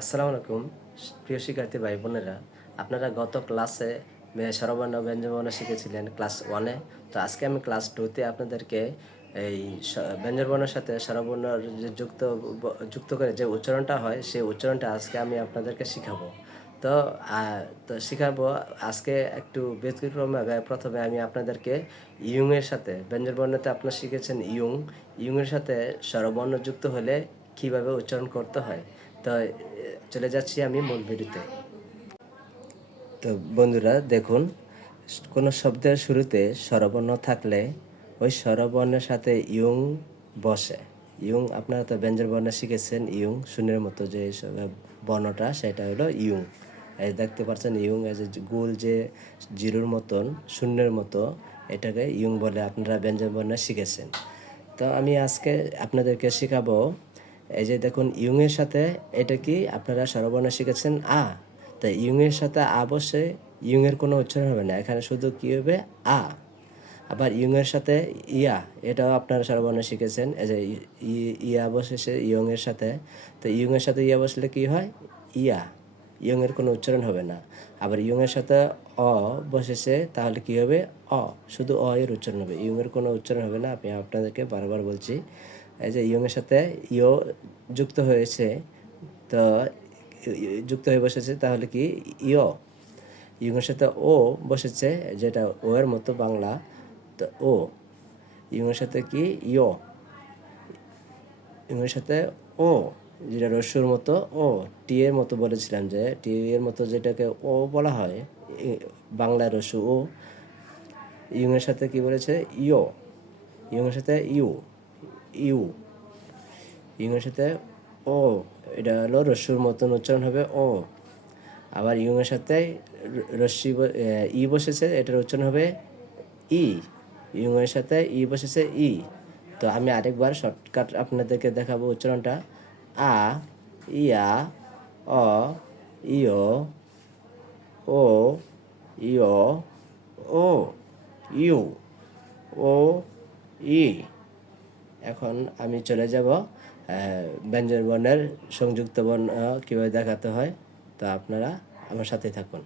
আসসালামু আলাইকুম প্রিয় শিক্ষার্থী ভাই বোনেরা, আপনারা গত ক্লাসে স্বরবর্ণ ব্যঞ্জনবর্ণ শিখেছিলেন ক্লাস 1-এ। তো আজকে আমি ক্লাস 2-তে আপনাদেরকে এই ব্যঞ্জনবর্ণের সাথে স্বরবর্ণর যে যুক্ত করে যে উচ্চারণটা হয় সেই উচ্চারণটা আজকে আমি আপনাদেরকে শিখাবো। তো শিখাবো আজকে একটু ব্যতিক্রমভাবে। প্রথমে আমি আপনাদেরকে ইয়ংয়ের সাথে ব্যঞ্জনবর্ণতে আপনারা শিখেছেন ইয়ংয়ের সাথে স্বরবর্ণ যুক্ত হলে কিভাবে উচ্চারণ করতে হয়। তো চলে যাচ্ছি আমি মূল ভিডিওতে। তো বন্ধুরা দেখুন, কোনো শব্দের শুরুতে স্বরবর্ণ থাকলে ওই স্বরবর্ণের সাথে ইয়ং বসে। ইয়ং আপনারা তো ব্যঞ্জনবর্ণ শিখেছেন, ইয়ং শূন্যের মতো যে বর্ণটা সেটা হলো ইয়ং। এই দেখতে পাচ্ছেন ইয়ং, এই যে গোল যে জিরোর মতন শূন্যের মতো, এটাকে ইয়ং বলে আপনারা ব্যঞ্জনবর্ণ শিখেছেন। তো আমি আজকে আপনাদেরকে শেখাবো, এই যে দেখুন ইয়ংয়ের সাথে এটা কি আপনারা স্বরবর্ণ শিখেছেন আ। তাই ইয়ংয়ের সাথে আ বসে ইয়ংয়ের কোনো উচ্চারণ হবে না, এখানে শুধু কী হবে আ। আবার ইয়ংয়ের সাথে ইয়া, এটাও আপনারা স্বরবর্ণ শিখেছেন, এই যে ইয়া বসেছে ইয়ংয়ের সাথে। তো ইয়ংয়ের সাথে ইয়া বসলে কি হয় ইয়া, ইয়ংয়ের কোনো উচ্চারণ হবে না। আবার ইয়ংয়ের সাথে অ বসেছে, তাহলে কি হবে অ, শুধু অ এর উচ্চারণ হবে, ইয়ংয়ের কোনো উচ্চারণ হবে না। আমি আপনাদেরকে বারবার বলছি, এই যে ইয়ংয়ের সাথে ইয় যুক্ত হয়েছে, তো যুক্ত হয়ে বসেছে, তাহলে কি ইয়। ইয়ংয়ের সাথে ও বসেছে, যেটা ও এর মতো বাংলা, তো ও। ইয়ংয়ের সাথে কি ইয়, ইয়ংয়ের সাথে ও, যেটা রস্যুর মতো ও, টি এর মতো বলেছিলাম যে টি এর মতো যেটাকে ও বলা হয় বাংলায় রস্যু ও। ইয়ংয়ের সাথে কি বলেছে ইয়, ইয়ংয়ের সাথে ইউ, ইউ। ইয়ংয়ের সাথে ও, এটা হলো রস্যুর মতন উচ্চারণ হবে ও। আবার ইয়ংয়ের সাথে রস্যি ই বসেছে, এটার উচ্চারণ হবে ই। ইয়ংয়ের সাথে ই বসেছে ই। তো আমি আরেকবার শর্টকাট আপনাদেরকে দেখাবো উচ্চারণটা। আ, ইয়া, অ, ইয়, ও, ইয়, ও, ইউ, ও, ই। এখন আমি চলে যাব ব্যঞ্জন বর্ণের সংযুক্ত বর্ণ কীভাবে দেখাতে হয়। তো আপনারা আমার সাথে থাকুন।